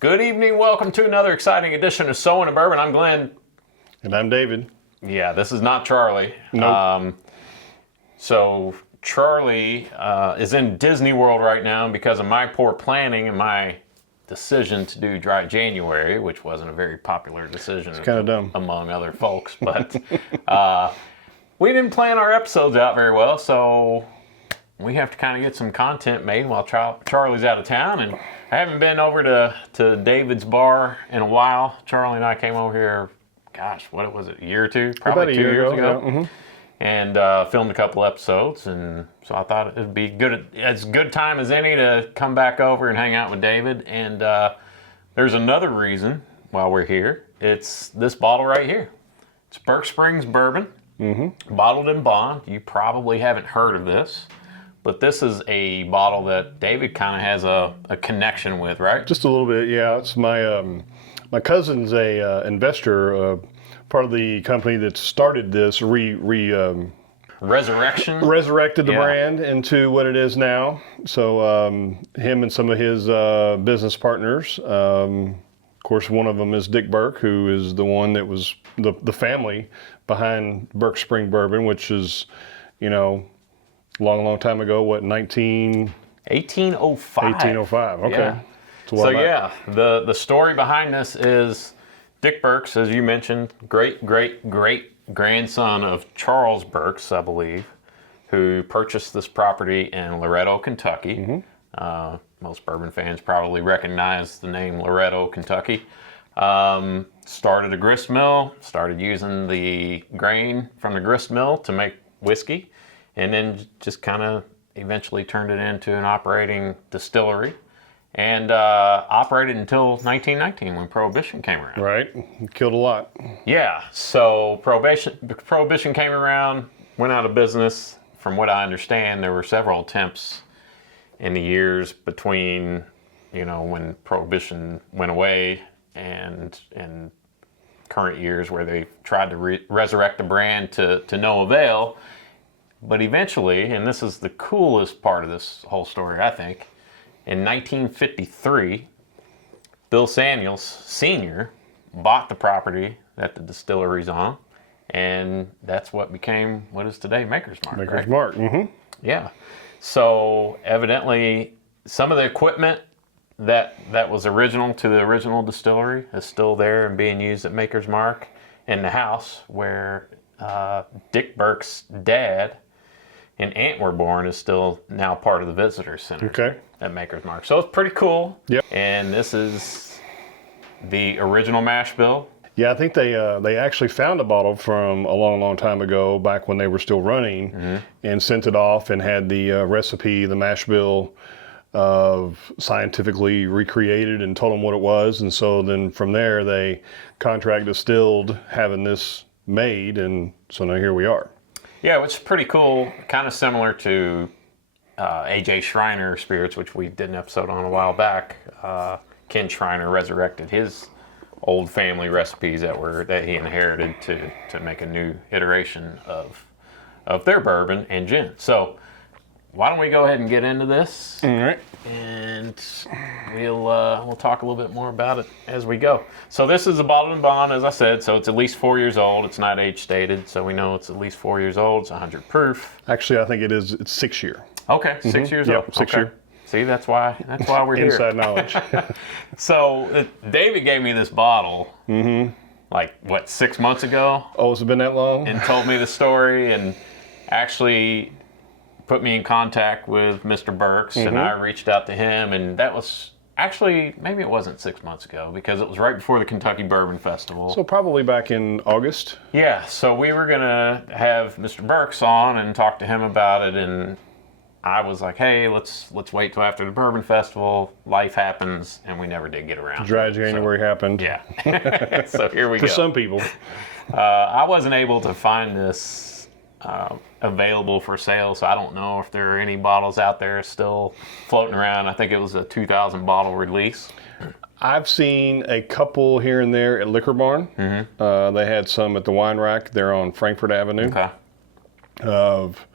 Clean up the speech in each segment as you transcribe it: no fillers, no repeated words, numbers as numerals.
Good evening. Welcome to another exciting edition of Sowing a Bourbon. I'm Glenn. And I'm David. Yeah, this is not Charlie. Nope. So Charlie is in Disney World right now because of my poor planning and my decision to do dry January, which wasn't a very popular decision. It's kind of dumb. Among other folks. But we didn't plan our episodes out very well, so we have to kind of get some content made while Charlie's out of town. And I haven't been over to David's bar in a while. Charlie and I came over here, gosh, what was it, a year or two? Probably about a 2 year years ago. ago. Yeah. Mm-hmm. And filmed a couple episodes. And so I thought it'd be good, as good time as any to come back over and hang out with David. And there's another reason while we're here. It's this bottle right here. It's Burks Spring Bourbon, bottled in Bond. You probably haven't heard of this. But this is a bottle that David kind of has a connection with, right? Just a little bit, yeah. It's my cousin's a investor, part of the company that started this, Resurrected resurrected the brand into what it is now. So him and some of his business partners, of course, one of them is Dick Burke, who is the one that was the family behind Burks Spring Bourbon, which is, long time ago, what, 1805. 1805, okay. Yeah. So yeah, the story behind this is Dick Burks, as you mentioned, great grandson of Charles Burks, I believe, who purchased this property in Loretto, Kentucky. Most bourbon fans probably recognize the name Loretto, Kentucky. Started a grist mill, started using the grain from the grist mill to make whiskey, and then just kind of eventually turned it into an operating distillery, and operated until 1919 when Prohibition came around. Right, killed a lot. Yeah, so Prohibition came around, went out of business. From what I understand, there were several attempts in the years between, when Prohibition went away and current years where they tried to resurrect the brand to no avail. But eventually, and this is the coolest part of this whole story, I think, in 1953, Bill Samuels Sr. bought the property that the distillery's on, and that's what became what is today Maker's Mark. Maker's Mark, Yeah. So evidently, some of the equipment that was original to the original distillery is still there and being used at Maker's Mark in the house where Dick Burke's dad and aunt were born is still now part of the visitor center at Maker's Mark. So it's pretty cool. Yep. And this is the original mash bill. Yeah, I think they actually found a bottle from a long time ago, back when they were still running, and sent it off and had the recipe, the mash bill, scientifically recreated and told them what it was. And so then from there they contract distilled having this made, and so now here we are. Yeah, which is pretty cool. Kind of similar to A.J. Schreiner Spirits, which we did an episode on a while back. Ken Schreiner resurrected his old family recipes that he inherited to make a new iteration of their bourbon and gin. So why don't we go ahead and get into this? All right. And we'll talk a little bit more about it as we go. So this is a bottled in Bond, as I said. So it's at least 4 years old. It's not age stated, so we know it's at least 4 years old. It's 100 proof. Actually, I think it's 6 year. Okay, 6 years Yep, old. 6 year. See, that's why we're here. Inside knowledge. So David gave me this bottle, like, 6 months ago? Oh, has it been that long? And told me the story and actually put me in contact with Mr. Burks, and I reached out to him, and that was actually, maybe it wasn't 6 months ago, because it was right before the Kentucky Bourbon Festival. So probably back in August? Yeah, so we were going to have Mr. Burks on and talk to him about it, and I was like, hey, let's wait till after the Bourbon Festival. Life happens, and we never did get around. Dry January happened. Yeah. So here we go. For some people. I wasn't able to find this available for sale, so I don't know if there are any bottles out there still floating around. I think it was a 2,000 bottle release. I've seen a couple here and there at Liquor Barn. They had some at the Wine Rack there on Frankfort Avenue. Okay. Of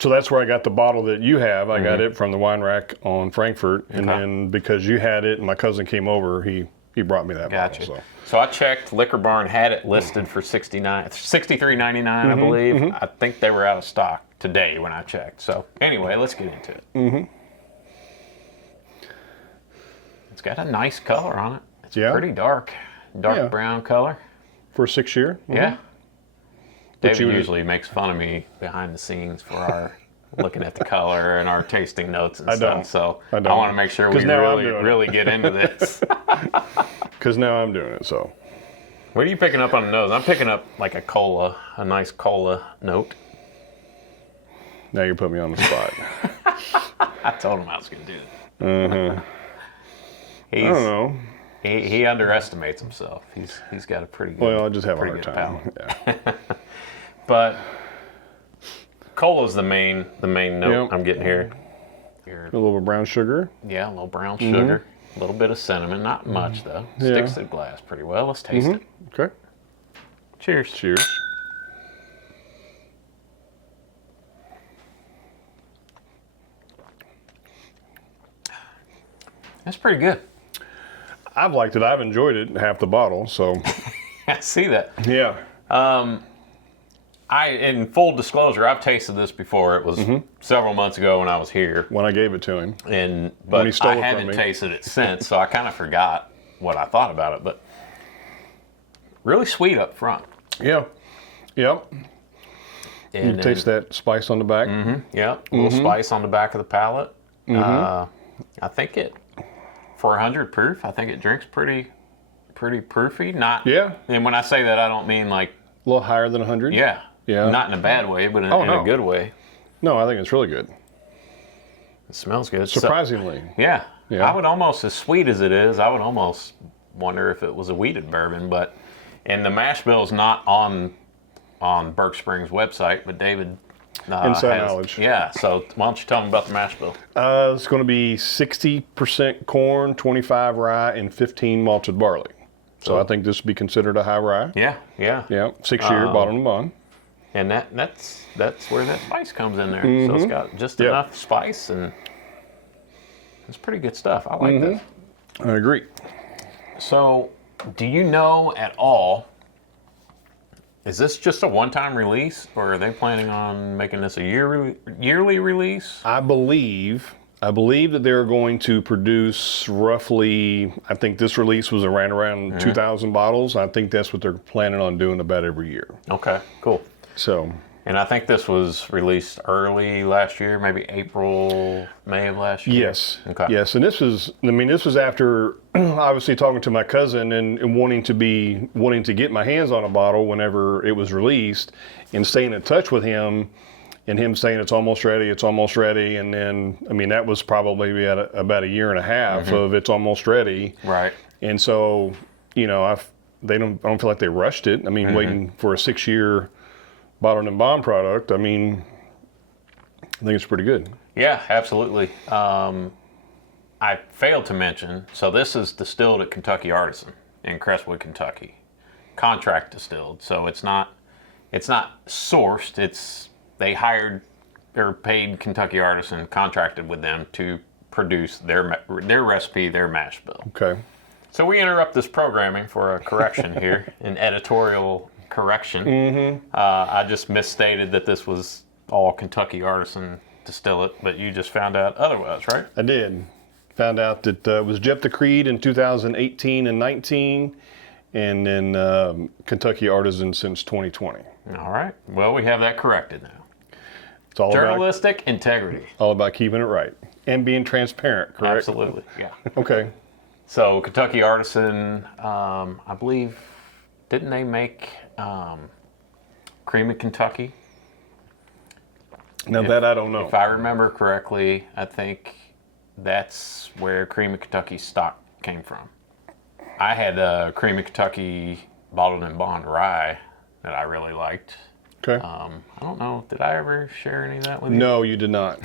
So that's where I got the bottle that you have. I got it from the wine rack on Frankfurt, and then because you had it and my cousin came over, he brought me that bottle. So I checked. Liquor Barn had it listed for $63.99, I believe. I think they were out of stock today when I checked. So anyway, let's get into it. It's got a nice color on it. It's pretty dark brown color. For a 6-year? Yeah. David usually makes fun of me behind the scenes for our looking at the color and our tasting notes and stuff. So I want to make sure we really get into this. Because now I'm doing it, so. What are you picking up on the nose? I'm picking up like a nice cola note. Now you put me on the spot. I told him I was going to do it. I don't know. He underestimates himself. He's got a pretty good. Well, I just have a hard time. Yeah. But cola's the main note I'm getting here. A little bit of brown sugar. Yeah, a little brown sugar. A little bit of cinnamon. Not much though. Sticks to the glass pretty well. Let's taste it. Okay. Cheers. Cheers. That's pretty good. I've liked it. I've enjoyed it. Half the bottle. So. I see that. Yeah. In full disclosure, I've tasted this before. It was several months ago when I was here. When I gave it to him. But I haven't tasted it since, so I kind of forgot what I thought about it. But really sweet up front. Yeah. Yep. And you taste that spice on the back. Yeah. A little spice on the back of the palate. I think for 100 proof, I think it drinks pretty proofy. And when I say that, I don't mean like a little higher than 100. Yeah. Not in a bad way, but in a good way. No, I think it's really good. It smells good. Surprisingly. Yeah. I would almost, as sweet as it is, I would almost wonder if it was a wheated bourbon. And the mash bill is not on Burks Spring's website, but David inside knowledge. Yeah. So why don't you tell me about the mash bill? It's going to be 60% corn, 25 rye, and 15 malted barley. So I think this would be considered a high rye. Yeah. 6-year bottled and bond. And that's where that spice comes in there. So it's got just enough spice, and it's pretty good stuff. I like this. I agree. So, do you know at all, is this just a one-time release, or are they planning on making this a yearly release? I believe that they're going to produce roughly, I think this release was around 2,000 bottles. I think that's what they're planning on doing about every year. Okay, cool. So. And I think this was released early last year, maybe April, May of last year? Yes. Okay. Yes, and this was after obviously talking to my cousin and wanting to get my hands on a bottle whenever it was released, and staying in touch with him, and him saying it's almost ready, and then that was probably about a year and a half of it's almost ready. Right. And so, I don't feel like they rushed it. Waiting for a 6-year bottled and bond product, I think it's pretty good. Yeah, absolutely. I failed to mention, so this is distilled at Kentucky Artisan in Crestwood, Kentucky. Contract distilled, so it's not sourced. They hired or paid Kentucky Artisan, contracted with them to produce their recipe, their mash bill. Okay. So we interrupt this programming for a correction here, an editorial correction. I just misstated that this was all Kentucky Artisan distillate, but you just found out otherwise, right? I did. Found out that it was Jeff the Creed in 2018 and 19, and then Kentucky Artisan since 2020. All right. Well, we have that corrected now. It's all journalistic integrity. All about keeping it right and being transparent, correct? Absolutely, yeah. Okay. So Kentucky Artisan, I believe, didn't they make Cream of Kentucky? Now that I don't know. If I remember correctly, I think that's where Cream of Kentucky stock came from. I had Cream of Kentucky bottled and bond rye that I really liked. Okay. I don't know, did I ever share any of that with you? No, you did not.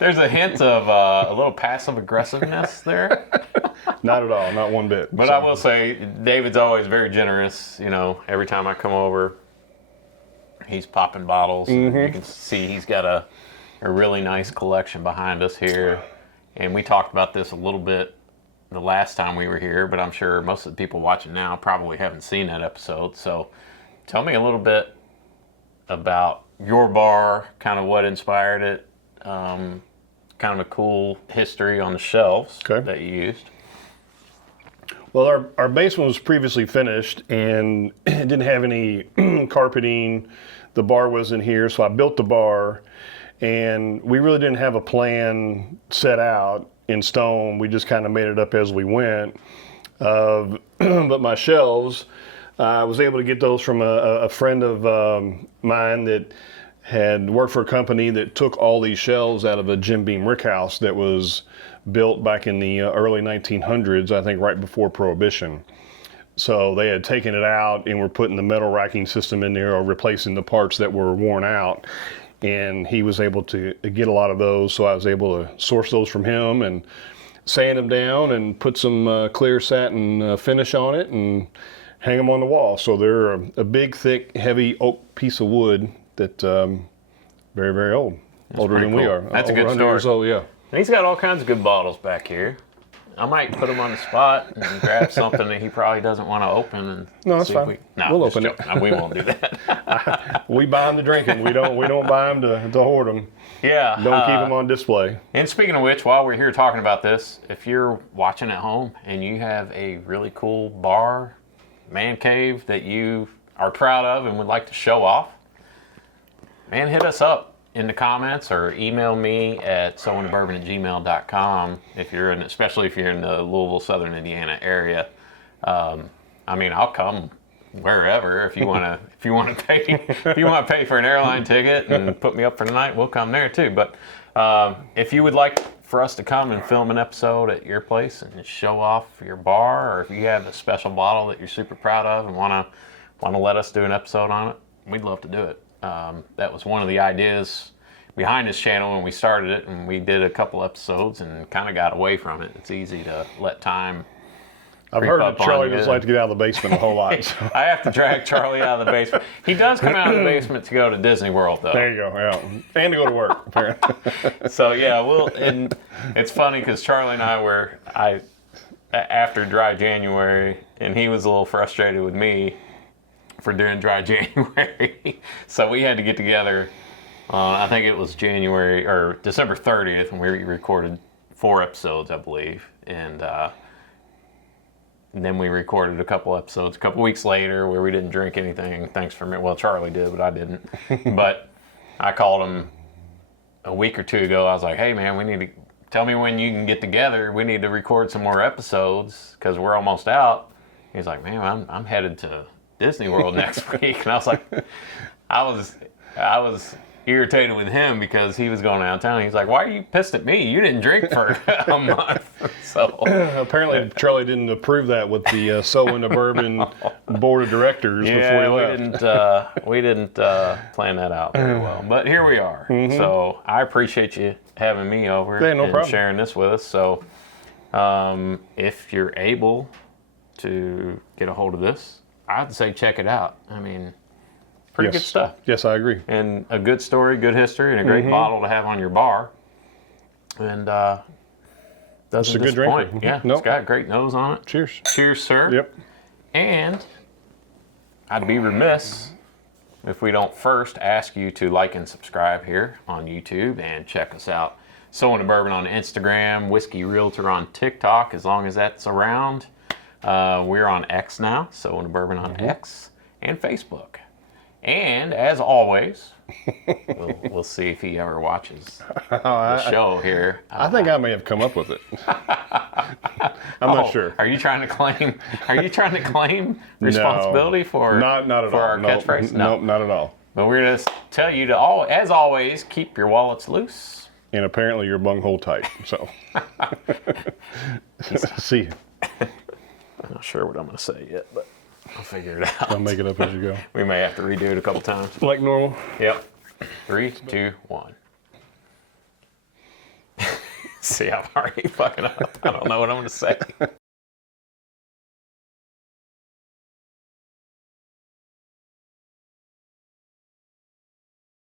There's a hint of a little passive aggressiveness there. Not at all, not one bit. But I will say, David's always very generous. Every time I come over, He's popping bottles. You can see he's got a really nice collection behind us here. And we talked about this a little bit the last time we were here, but I'm sure most of the people watching now probably haven't seen that episode. So tell me a little bit about your bar, kind of what inspired it, kind of a cool history on the shelves that you used. Well, our basement was previously finished and it didn't have any carpeting. The bar was in here, so I built the bar, and we really didn't have a plan set out in stone. We just kind of made it up as we went. But my shelves, I was able to get those from a friend of mine that had worked for a company that took all these shelves out of a Jim Beam rickhouse that was built back in the early 1900s, I think right before Prohibition. So they had taken it out and were putting the metal racking system in there or replacing the parts that were worn out. And he was able to get a lot of those, so I was able to source those from him and sand them down and put some clear satin finish on it and hang them on the wall. So they're a big, thick, heavy oak piece of wood that very, very old. That's older than cool. we are. That's over a good 100 story. years old, yeah. And he's got all kinds of good bottles back here. I might put him on the spot and grab something that he probably doesn't want to open. And No, that's see if fine. we'll open it. No, we won't do that. We buy them to drink them. We don't buy them to hoard them. Yeah. Don't keep them on display. And speaking of which, while we're here talking about this, if you're watching at home and you have a really cool bar, man cave that you are proud of and would like to show off, man, hit us up in the comments or email me at sowinthebourbon@gmail.com especially if you're in the Louisville, Southern Indiana area. I mean, I'll come wherever if you want to pay for an airline ticket and put me up for the night, we'll come there too. But if you would like for us to come and film an episode at your place and show off your bar, or if you have a special bottle that you're super proud of and want to let us do an episode on it, we'd love to do it. That was one of the ideas behind this channel when we started it, and we did a couple episodes and kind of got away from it. It's easy to let time. I've heard that Charlie doesn't like to get out of the basement a whole lot. So. I have to drag Charlie out of the basement. He does come out of the basement to go to Disney World, though. There you go, yeah. And to go to work, apparently. So, yeah, and it's funny because Charlie and I were, after dry January, and he was a little frustrated with me for doing dry January. So we had to get together, I think it was December 30th, and we recorded 4 episodes, I believe. And then we recorded a couple episodes a couple weeks later where we didn't drink anything. Thanks for me. Well, Charlie did, but I didn't. But I called him a week or two ago. I was like, hey, man, we need to tell me when you can get together. We need to record some more episodes because we're almost out. He's like, man, I'm headed to Disney World next week. And I was like, I was irritated with him because he was going downtown. He's like, why are you pissed at me? You didn't drink for a month. So apparently Charlie didn't approve that with the So Into Bourbon board of directors before he left. We didn't plan that out very well. But here we are. So I appreciate you having me over and problem. sharing this with us. So if you're able to get a hold of this, I'd say check it out. I mean, pretty good stuff. Yes, I agree. And a good story, good history, and a great bottle to have on your bar. And doesn't good disappoint. drink. Yeah, It's got a great nose on it. Cheers. Cheers, sir. Yep. And I'd be remiss if we don't first ask you to like and subscribe here on YouTube and check us out. So Into Bourbon on Instagram, Whiskey Realtor on TikTok, as long as that's around. We're on X now, So Into Bourbon on X, and Facebook. And as always, we'll see if he ever watches the show here. I think I may have come up with it. I'm not sure. Are you trying to claim responsibility for not at all. our catchphrase? No, nope, not at all. But we're going to tell you to as always, keep your wallets loose. And apparently your bunghole tight. So see you. I'm not sure what I'm going to say yet, but I'll figure it out. I'll make it up as you go. We may have to redo it a couple times. Like normal. Yep. 3, 2, 1. See, I'm already fucking up. I don't know what I'm going to say.